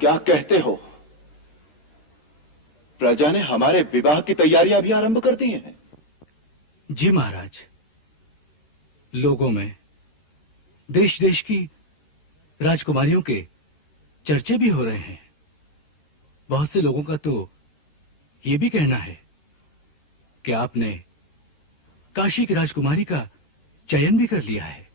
क्या कहते हो? प्रजा ने हमारे विवाह की तैयारियां भी आरंभ कर दी हैं। जी महाराज, लोगों में देश देश की राजकुमारियों के चर्चे भी हो रहे हैं। बहुत से लोगों का तो ये भी कहना है कि आपने काशी की राजकुमारी का चयन भी कर लिया है।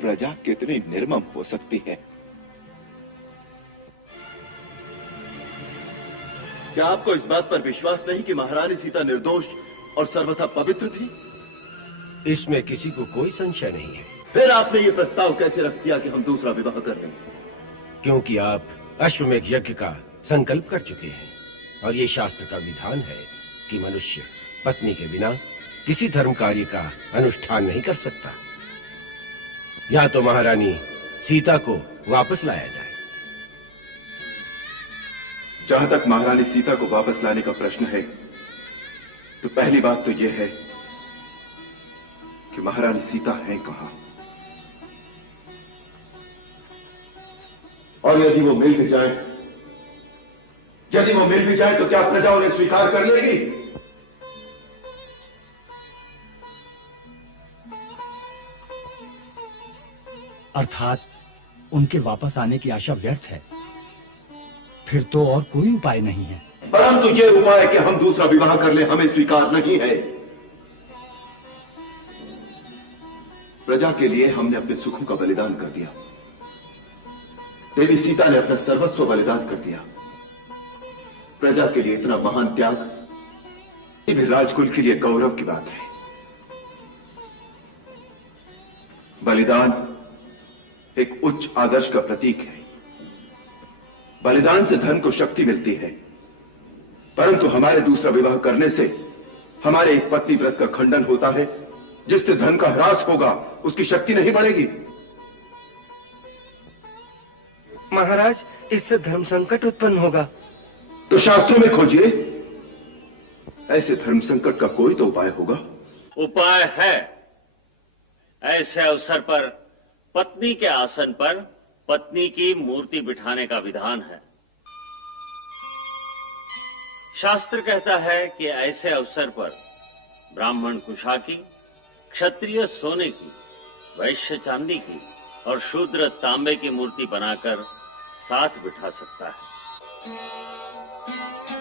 प्रजा कितनी निर्मम हो सकती है। क्या आपको इस बात पर विश्वास नहीं कि महारानी सीता निर्दोष और सर्वथा पवित्र थी? इसमें किसी को कोई संशय नहीं है। फिर आपने ये प्रस्ताव कैसे रख दिया कि हम दूसरा विवाह कर लें? क्योंकि आप अश्वमेध यज्ञ का संकल्प कर चुके हैं और ये शास्त्र का विधान है कि मनुष्य पत्नी के बिना किसी धर्म कार्य का अनुष्ठान नहीं कर सकता। या तो महारानी सीता को वापस लाया जाए। जहां तक महारानी सीता को वापस लाने का प्रश्न है, तो पहली बात तो यह है कि महारानी सीता है कहां, और यदि वो मिल भी जाए तो क्या प्रजा उन्हें स्वीकार कर लेगी? अर्थात उनके वापस आने की आशा व्यर्थ है। फिर तो और कोई उपाय नहीं है। परंतु ये उपाय कि हम दूसरा विवाह कर ले हमें स्वीकार नहीं है। प्रजा के लिए हमने अपने सुखों का बलिदान कर दिया। देवी सीता ने अपना सर्वस्व बलिदान कर दिया। प्रजा के लिए इतना महान त्याग ये भी राजकुल के लिए गौरव की बात है। बलिदान एक उच्च आदर्श का प्रतीक है। बलिदान से धन को शक्ति मिलती है, परंतु हमारे दूसरा विवाह करने से हमारे एक पत्नी व्रत का खंडन होता है। जिससे धन का ह्रास होगा उसकी शक्ति नहीं बढ़ेगी। महाराज, इससे धर्म संकट उत्पन्न होगा। तो शास्त्रों में खोजिए, ऐसे धर्म संकट का कोई तो उपाय होगा। उपाय है। ऐसे अवसर पर पत्नी के आसन पर पत्नी की मूर्ति बिठाने का विधान है। शास्त्र कहता है कि ऐसे अवसर पर ब्राह्मण कुशा की, क्षत्रिय सोने की, वैश्य चांदी की और शूद्र तांबे की मूर्ति बनाकर साथ बिठा सकता है।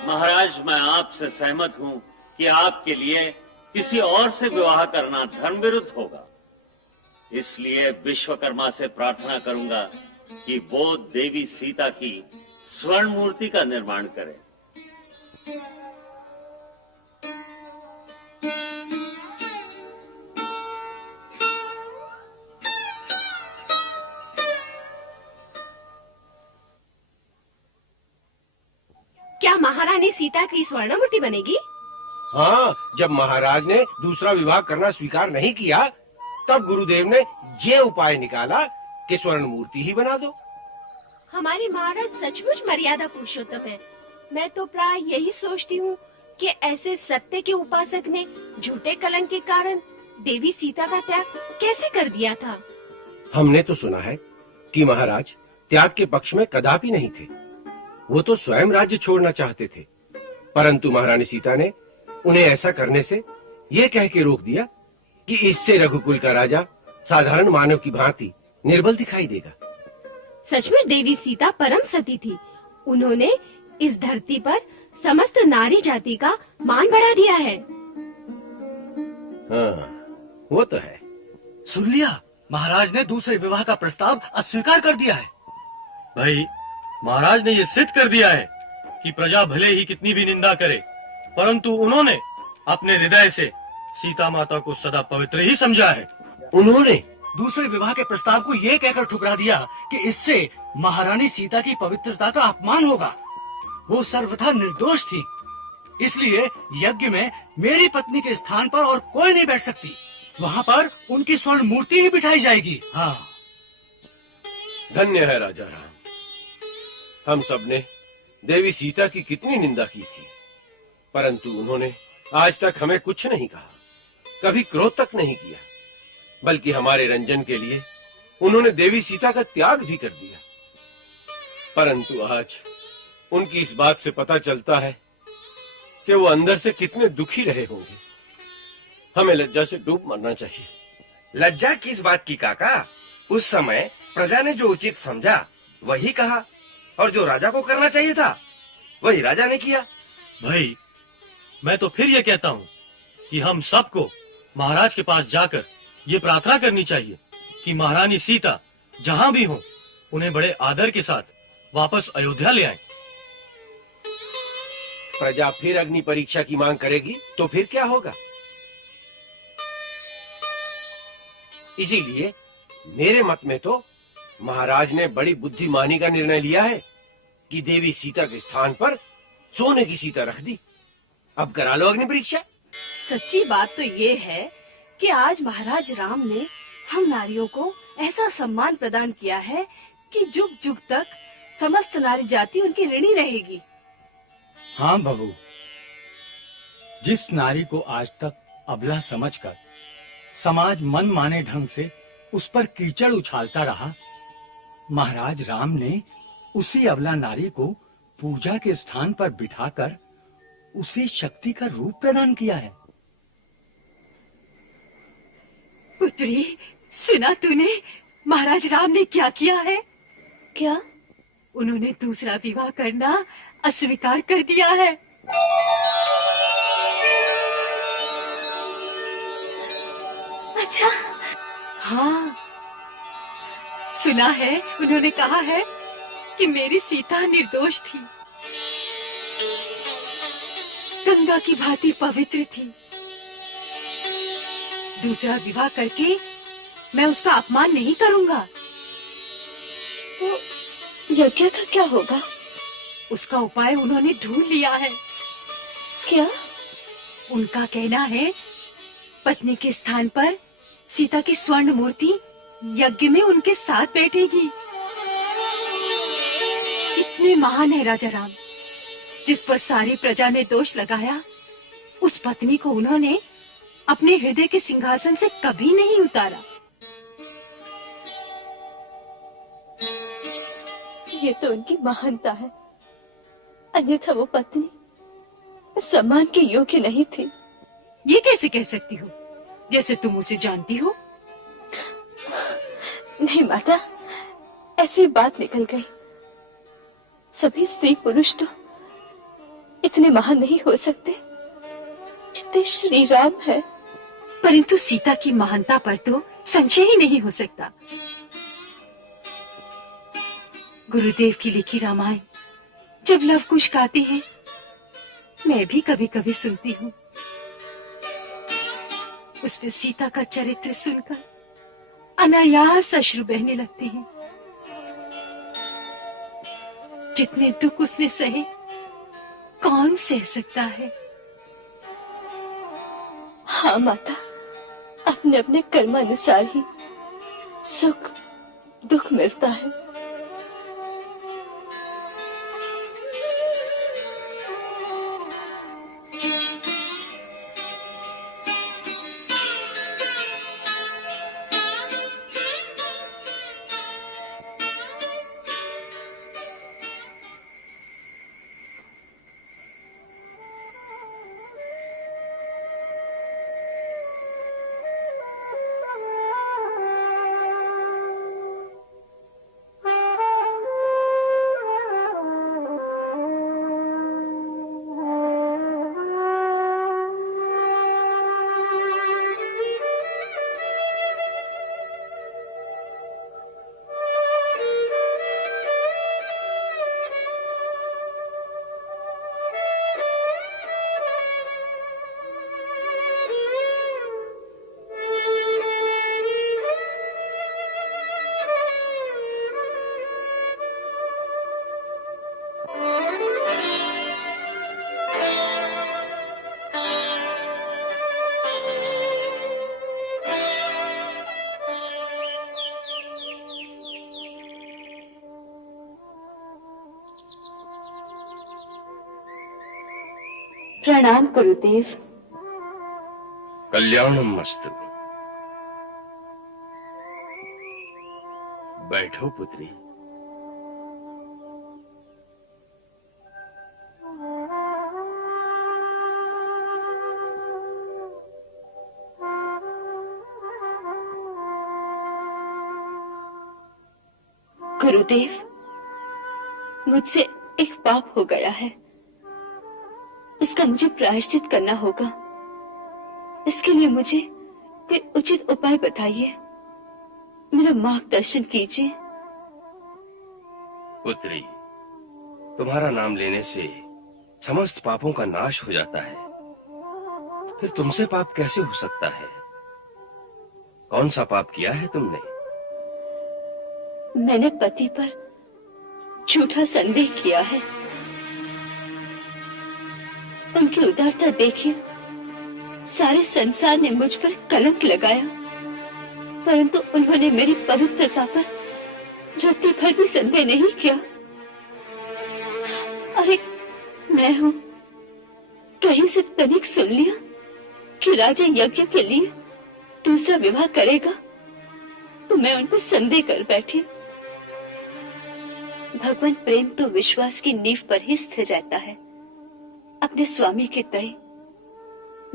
महाराज, मैं आपसे सहमत हूं कि आपके लिए किसी और से विवाह करना धर्म विरुद्ध होगा। इसलिए विश्वकर्मा से प्रार्थना करूंगा कि वो देवी सीता की स्वर्ण मूर्ति का निर्माण करे। क्या महारानी सीता की स्वर्ण मूर्ति बनेगी? हाँ, जब महाराज ने दूसरा विवाह करना स्वीकार नहीं किया, तब गुरुदेव ने ये उपाय निकाला कि स्वर्ण मूर्ति ही बना दो। हमारे महाराज सचमुच मर्यादा पुरुषोत्तम है। मैं तो प्राय यही सोचती हूँ कि ऐसे सत्य के उपासक ने झूठे कलंक के कारण देवी सीता का त्याग कैसे कर दिया था। हमने तो सुना है कि महाराज त्याग के पक्ष में कदापि नहीं थे। वो तो स्वयं राज्य छोड़ना चाहते थे, परंतु महारानी सीता ने उन्हें ऐसा करने से ये कह के रोक दिया कि इससे रघुकुल का राजा साधारण मानव की भांति निर्बल दिखाई देगा। सचमुच देवी सीता परम सती थी। उन्होंने इस धरती पर समस्त नारी जाति का मान बढ़ा दिया है। हाँ, वो तो है। सुन लिया, महाराज ने दूसरे विवाह का प्रस्ताव अस्वीकार कर दिया है। भाई, महाराज ने ये सिद्ध कर दिया है कि प्रजा भले ही कितनी भी निंदा करे, परंतु उन्होंने अपने हृदय से सीता माता को सदा पवित्र ही समझा है। उन्होंने दूसरे विवाह के प्रस्ताव को ये कहकर ठुकरा दिया कि इससे महारानी सीता की पवित्रता का अपमान होगा। वो सर्वथा निर्दोष थी, इसलिए यज्ञ में मेरी पत्नी के स्थान पर और कोई नहीं बैठ सकती। वहाँ पर उनकी स्वर्ण मूर्ति ही बिठाई जाएगी। हाँ, धन्य है राजा राम। हम सबने देवी सीता की कितनी निंदा की थी, परंतु उन्होंने आज तक हमें कुछ नहीं कहा, कभी क्रोध तक नहीं किया, बल्कि हमारे रंजन के लिए उन्होंने देवी सीता का त्याग भी कर दिया। परंतु आज उनकी इस बात से पता चलता है कि वो अंदर से कितने दुखी रहे होंगे। हमें लज्जा से डूब मरना चाहिए। लज्जा किस बात की काका? उस समय प्रजा ने जो उचित समझा वही कहा, और जो राजा को करना चाहिए था वही राजा ने किया। भाई, मैं तो फिर ये कहता हूँ कि हम सबको महाराज के पास जाकर ये प्रार्थना करनी चाहिए कि महारानी सीता जहाँ भी हो उन्हें बड़े आदर के साथ वापस अयोध्या ले आए। प्रजा फिर अग्नि परीक्षा की मांग करेगी तो फिर क्या होगा? इसीलिए मेरे मत में तो महाराज ने बड़ी बुद्धिमानी का निर्णय लिया है कि देवी सीता के स्थान पर सोने की सीता रख दी। अब करा लो अग्नि परीक्षा। सच्ची बात तो ये है कि आज महाराज राम ने हम नारियों को ऐसा सम्मान प्रदान किया है कि जुग जुग तक समस्त नारी जाति उनकी ऋणी रहेगी। हाँ बहू, जिस नारी को आज तक अबला समझकर समाज मन माने ढंग से उस पर कीचड़ उछालता रहा, महाराज राम ने उसी अबला नारी को पूजा के स्थान पर बिठाकर उसे शक्ति का रूप प्रदान किया है। पुत्री, सुना तूने महाराज राम ने क्या किया है? क्या? उन्होंने दूसरा विवाह करना अस्वीकार कर दिया है। अच्छा? हाँ, सुना है उन्होंने कहा है कि मेरी सीता निर्दोष थी, गंगा की भांति पवित्र थी। दूसरा विवाह करके मैं उसका अपमान नहीं करूंगा। तो यज्ञ का क्या होगा? उसका उपाय उन्होंने ढूंढ लिया है। क्या? उनका कहना है पत्नी के स्थान पर सीता की स्वर्ण मूर्ति यज्ञ में उनके साथ बैठेगी। कितने महान है राजा राम, जिस पर सारी प्रजा ने दोष लगाया, उस पत्नी को उन्होंने अपने हृदय के सिंहासन से कभी नहीं उतारा। ये तो उनकी महानता है, अन्यथा वो पत्नी सम्मान के योग्य नहीं थी। ये कैसे कह सकती हो, जैसे तुम उसे जानती हो? नहीं माता, ऐसी बात निकल गई। सभी स्त्री पुरुष तो इतने महान नहीं हो सकते जितने श्री राम है। परंतु सीता की महानता पर तो संशय ही नहीं हो सकता। गुरुदेव की लिखी रामायण जब लव कुश गाते हैं, मैं भी कभी कभी सुनती हूँ। उसमें सीता का चरित्र सुनकर अनायास अश्रु बहने लगते हैं। जितने दुख उसने सहे, कौन सह सकता है? हाँ माता, अपने अपने कर्मानुसार ही सुख दुख मिलता है। प्रणाम गुरुदेव। कल्याणम मस्तु। बैठो पुत्री। गुरुदेव, मुझसे एक पाप हो गया है, उसका मुझे प्रायश्चित करना होगा। इसके लिए मुझे कोई उचित उपाय बताइए, मेरा मार्गदर्शन कीजिए। पुत्री, तुम्हारा नाम लेने से समस्त पापों का नाश हो जाता है, फिर तुमसे पाप कैसे हो सकता है? कौन सा पाप किया है तुमने? मैंने पति पर झूठा संदेह किया है। उनकी उदारता देखिए, सारे संसार ने मुझ पर कलंक लगाया, परंतु उन्होंने मेरी पवित्रता पर रत्ती भर भी संदेह नहीं किया। अरे मैं हूं, कहीं से तनिक सुन लिया कि राजा यज्ञ के लिए दूसरा विवाह करेगा तो मैं उन पर संदेह कर बैठी। भगवान प्रेम तो विश्वास की नींव पर ही स्थिर रहता है। अपने स्वामी के तय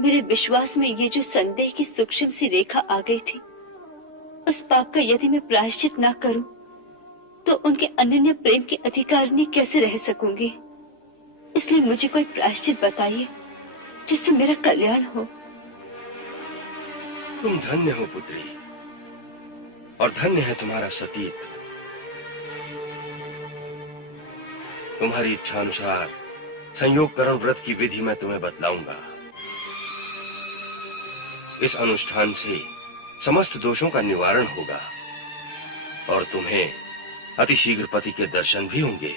मेरे विश्वास में ये जो संदेह की सूक्ष्म सी रेखा आ गई थी, उस पाप का यदि मैं प्रायश्चित ना करूं तो उनके अनन्य प्रेम के अधिकारिणी कैसे रह सकूंगी। इसलिए मुझे कोई प्रायश्चित बताइए जिससे मेरा कल्याण हो। तुम धन्य हो पुत्री, और धन्य है तुम्हारा सतीत। तुम्हारी इच्छा अनुसार संयोगकरण व्रत की विधि मैं तुम्हें बतलाऊंगा। इस अनुष्ठान से समस्त दोषों का निवारण होगा और तुम्हें अतिशीघ्र पति के दर्शन भी होंगे।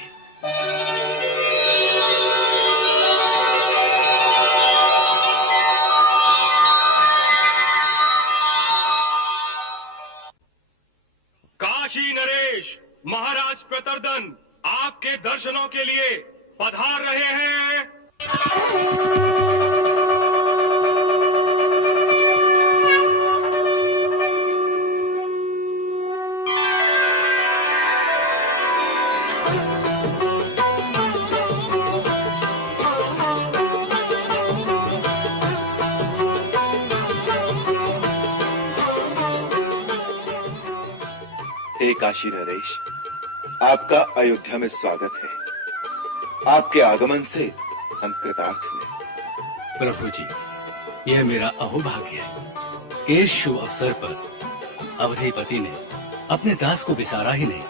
काशी नरेश महाराज प्रतर्दन आपके दर्शनों के लिए पधार रहे हैं। हे काशी नरेश, आपका अयोध्या में स्वागत है। आपके आगमन से हम कृतार्थ हुए। प्रभु जी, यह मेरा अहोभाग्य है कि इस शुभ अवसर पर अवधेपति ने अपने दास को विसारा ही नहीं।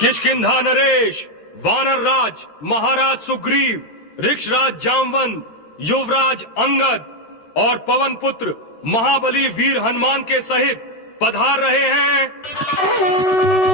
किष्किंधा नरेश, वानर राज महाराज सुग्रीव, ऋक्षराज जामवंत, युवराज अंगद और पवन पुत्र महाबली वीर हनुमान के सहित पधार रहे हैं।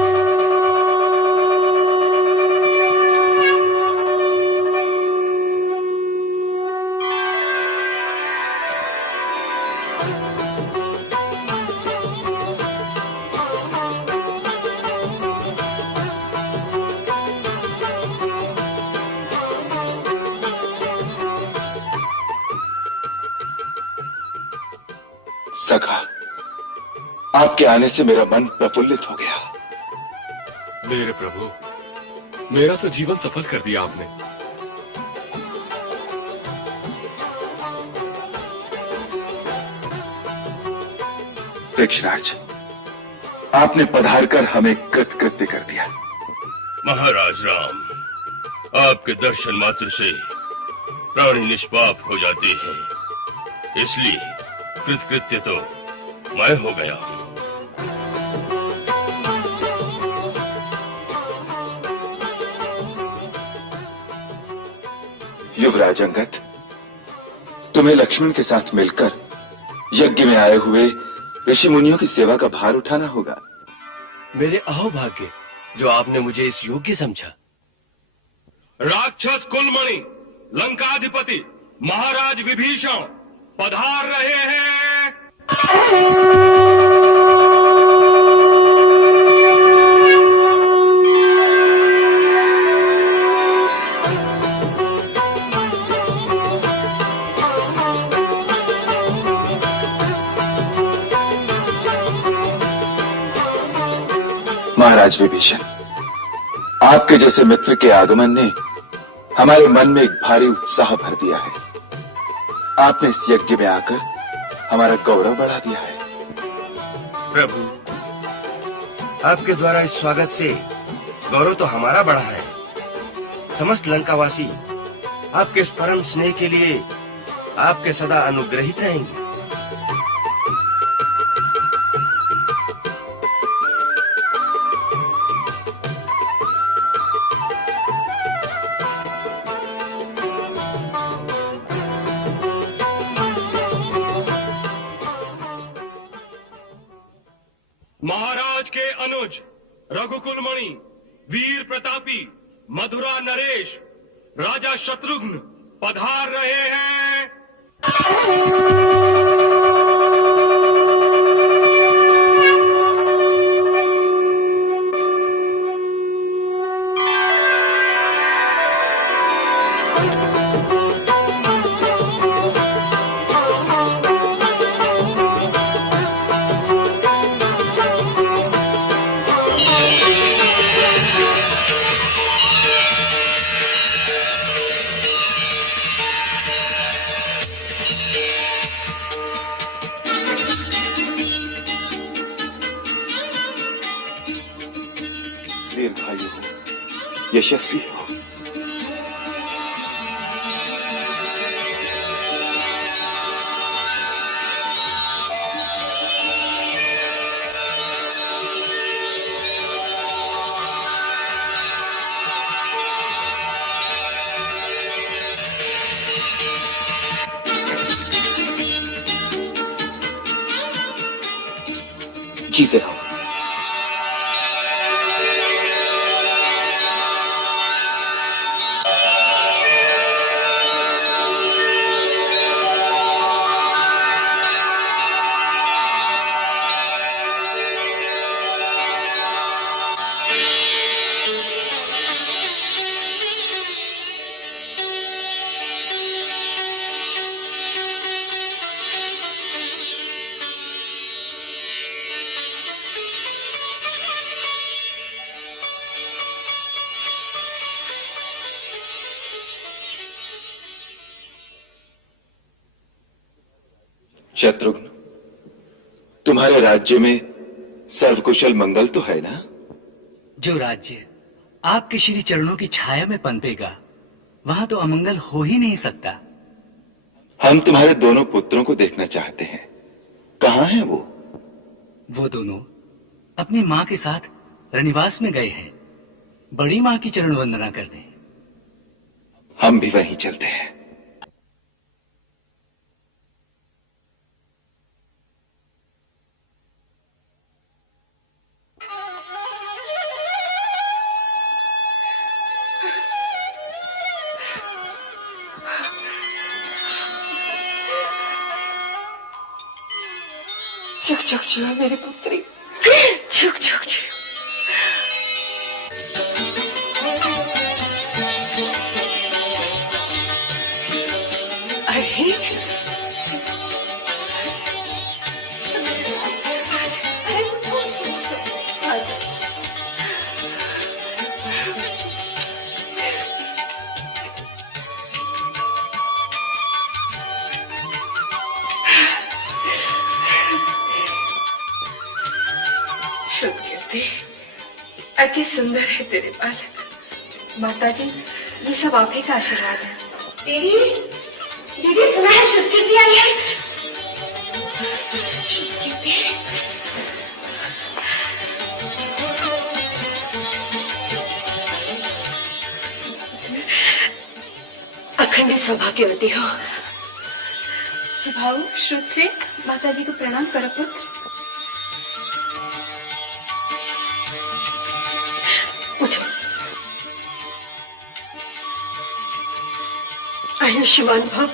सखा, आपके आने से मेरा मन प्रफुल्लित हो गया। मेरे प्रभु, मेरा तो जीवन सफल कर दिया आपने। ऋक्षराज, आपने पधारकर हमें कृतकृत्य कर दिया। महाराज राम, आपके दर्शन मात्र से प्राणी निष्पाप हो जाते हैं, इसलिए कृतकृत्य तो मैं हो गया हूं। युवराज अंगद, तुम्हें लक्ष्मण के साथ मिलकर यज्ञ में आए हुए ऋषि मुनियों की सेवा का भार उठाना होगा। मेरे अहोभाग्य जो आपने मुझे इस योग्य समझा। राक्षस कुलमणि लंकाधिपति महाराज विभीषण पधार रहे हैं। महाराज विभीषण, आपके जैसे मित्र के आगमन ने हमारे मन में एक भारी उत्साह भर दिया है। आपने इस यज्ञ में आकर हमारा गौरव बढ़ा दिया है। प्रभु, आपके द्वारा इस स्वागत से गौरव तो हमारा बढ़ा है। समस्त लंकावासी आपके इस परम स्नेह के लिए आपके सदा अनुग्रहित रहेंगे। महाराज के अनुज रघुकुलमणि, वीर प्रतापी, मधुरा नरेश, राजा शत्रुघ्न पधार रहे हैं। दीर्घायु हो, यशस्वी हो। जीते रहो। शत्रुघ्न, तुम्हारे राज्य में सर्वकुशल मंगल तो है ना? जो राज्य आपके श्री चरणों की छाया में पनपेगा, वहां तो अमंगल हो ही नहीं सकता। हम तुम्हारे दोनों पुत्रों को देखना चाहते हैं। कहाँ हैं वो? वो दोनों अपनी माँ के साथ रनिवास में गए हैं, बड़ी माँ की चरण वंदना करने। हम भी वहीं चलते हैं। झुक झुक जियो मेरी पुत्री, झुक झुक जियो। अरे अति सुंदर है तेरे बालक। माताजी, ये सब आप ही का आशीर्वाद है। दीदी, दीदी सुना है शुभकीर्ति आई है। अखंड सौभाग्यवती हो। स्वभाव श्रुत से माताजी को प्रणाम करो पुत्र। उठो। आयुष्मान भव।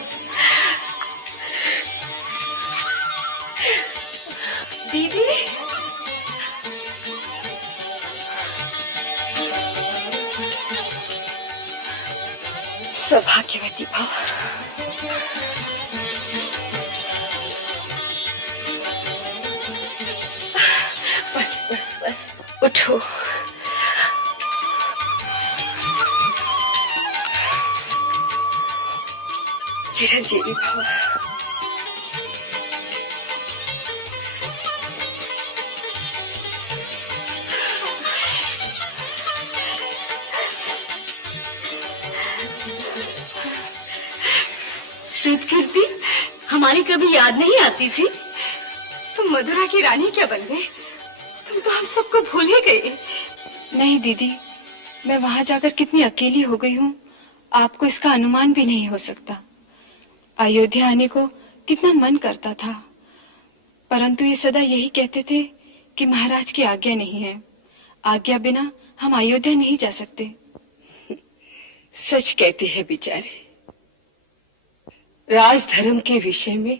सौभाग्यवती भव। बस बस बस उठो। चिरंजीवी भव। श्रुत कीर्ति, हमारी कभी याद नहीं आती थी। तुम मधुरा की रानी क्या बन गए? तुम तो हम सबको भूल ही गए। नहीं दीदी, मैं वहां जाकर कितनी अकेली हो गई हूँ, आपको इसका अनुमान भी नहीं हो सकता। अयोध्या आने को कितना मन करता था, परंतु ये सदा यही कहते थे कि महाराज की आज्ञा नहीं है। आज्ञा बिना हम अयोध्या नहीं जा सकते। सच कहते हैं बेचारे। राजधर्म के विषय में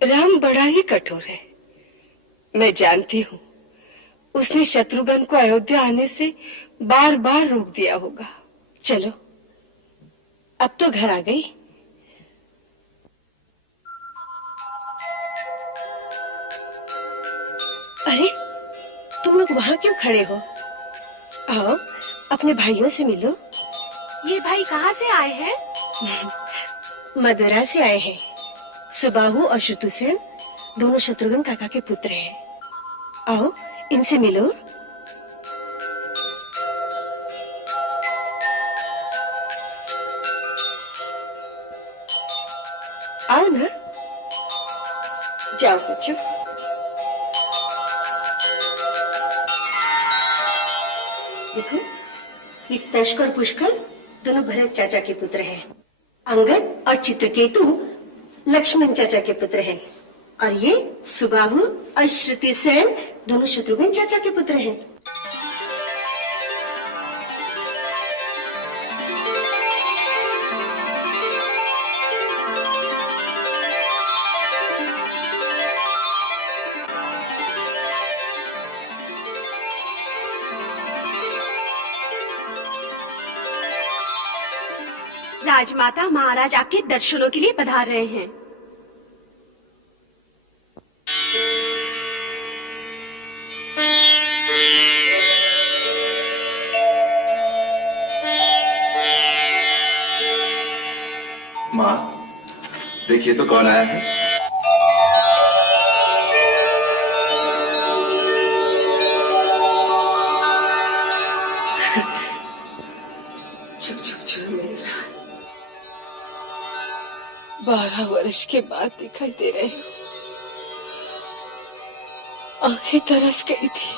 राम बड़ा ही कठोर है। मैं जानती हूँ उसने शत्रुघ्न को अयोध्या आने से बार बार रोक दिया होगा। चलो, अब तो घर आ गई। अरे, तुम लोग वहां क्यों खड़े हो? आओ, अपने भाइयों से मिलो। ये भाई कहाँ से आए हैं? मदुरा से आए हैं। सुबाहु और शत्रुसेन दोनों शत्रुघ्न काका के पुत्र हैं। आओ, इनसे मिलो। आओ ना, जाओ बच्चों। देखो, ये तश्क और पुष्कर दोनों भरत चाचा के पुत्र हैं। अंगद और चित्रकेतु लक्ष्मण चाचा के पुत्र हैं। और ये सुबाहु और श्रुतिसेन दोनों शत्रुघ्न चाचा के पुत्र हैं। राजमाता महाराज आपके दर्शनों के लिए पधार रहे हैं। माँ, देखिए तो कौन आया है। चुप चुप चुप मेरा। 12 वर्ष के बाद दिखाई दे रहे हो। आंखें तरस गई थी।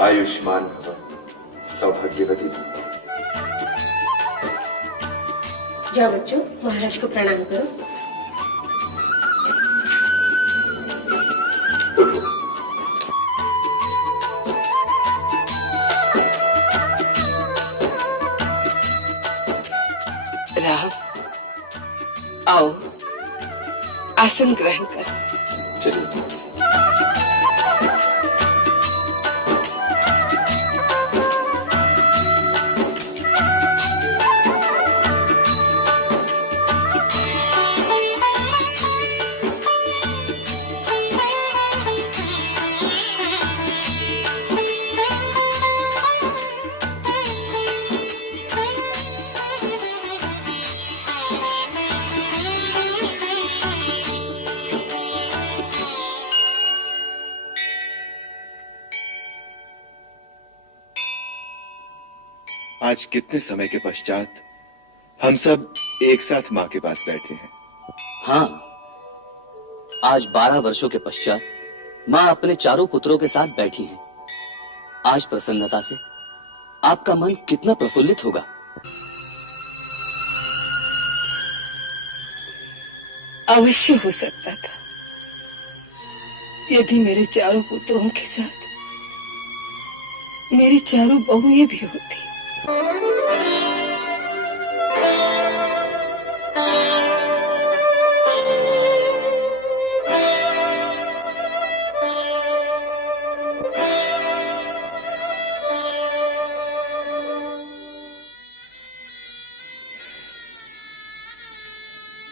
आयुष्मान भव, सौभाग्यवती भव। जाओ बच्चों, महाराज को प्रणाम करो। राम, आओ, आसन ग्रहण करो। चलिए। आज कितने समय के पश्चात हम सब एक साथ माँ के पास बैठे हैं। हाँ, आज 12 वर्षों के पश्चात माँ अपने चारों पुत्रों के साथ बैठी हैं। आज प्रसन्नता से आपका मन कितना प्रफुल्लित होगा। अवश्य हो सकता था, यदि मेरे चारों पुत्रों के साथ मेरी चारों बहुएं भी होती।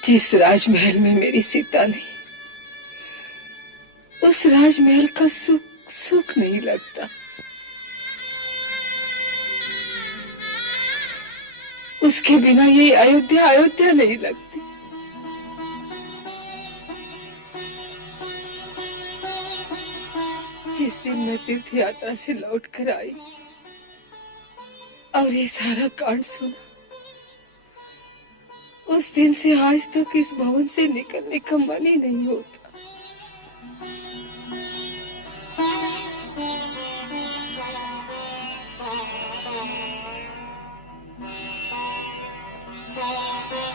जिस राजमहल में मेरी सीता नहीं, उस राजमहल का सुख सुख नहीं लगता। उसके बिना ये अयोध्या अयोध्या नहीं लगती। जिस दिन मैं तीर्थ यात्रा से लौट कर आई और ये सारा कांड सुना, उस दिन से आज तक इस भवन से निकलने का मन ही नहीं होता।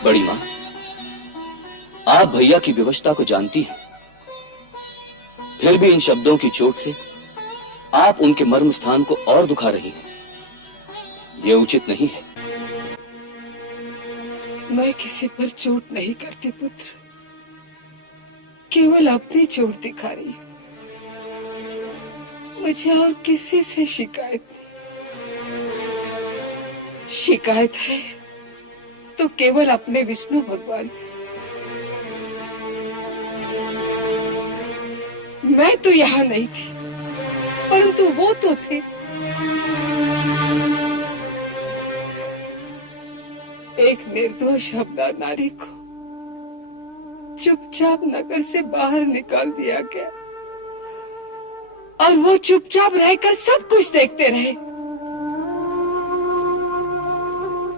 बड़ी माँ, आप भैया की विवशता को जानती हैं, फिर भी इन शब्दों की चोट से आप उनके मर्म स्थान को और दुखा रही हैं। यह उचित नहीं है। मैं किसी पर चोट नहीं करती पुत्र, केवल अपनी चोट दिखा रही हूं। मुझे और किसी से शिकायत नहीं। शिकायत है तो केवल अपने विष्णु भगवान से। मैं तो यहाँ नहीं थी, परंतु वो तो थे। एक निर्दोष अबला नारी को चुपचाप नगर से बाहर निकाल दिया गया और वो चुपचाप रहकर सब कुछ देखते रहे।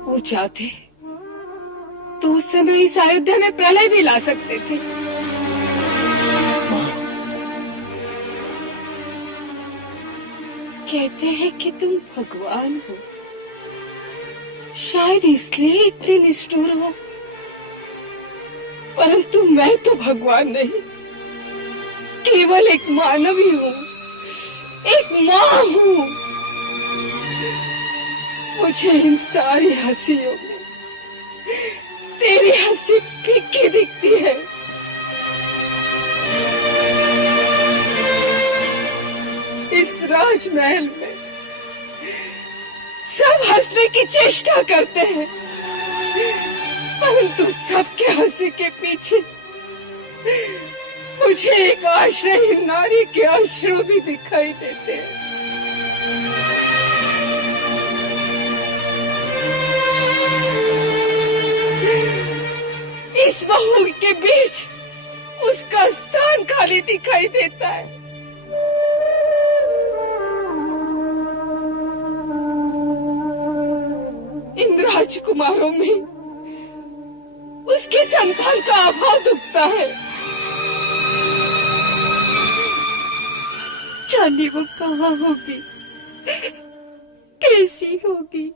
वो चाहते तो उस समय इस अयोध्या में प्रलय भी ला सकते थे। कहते हैं कि तुम भगवान हो, शायद इसलिए इतने निष्ठुर हो, परंतु मैं तो भगवान नहीं, केवल एक मानव ही हूँ, एक माँ हूँ। मुझे इन सारी हंसियों में तेरी हंसी फीकी दिखती है। इस राजमहल में सब हंसने की चेष्टा करते हैं, परंतु सबके हंसी के पीछे मुझे एक आश्रयहीन नारी के अश्रु भी दिखाई देते हैं। इस बहू के बीच उसका स्थान खाली दिखाई देता है। इन राजकुमारों में उसकी संतान का अभाव दुखता है। जाने वो कहाँ होगी, कैसी होगी।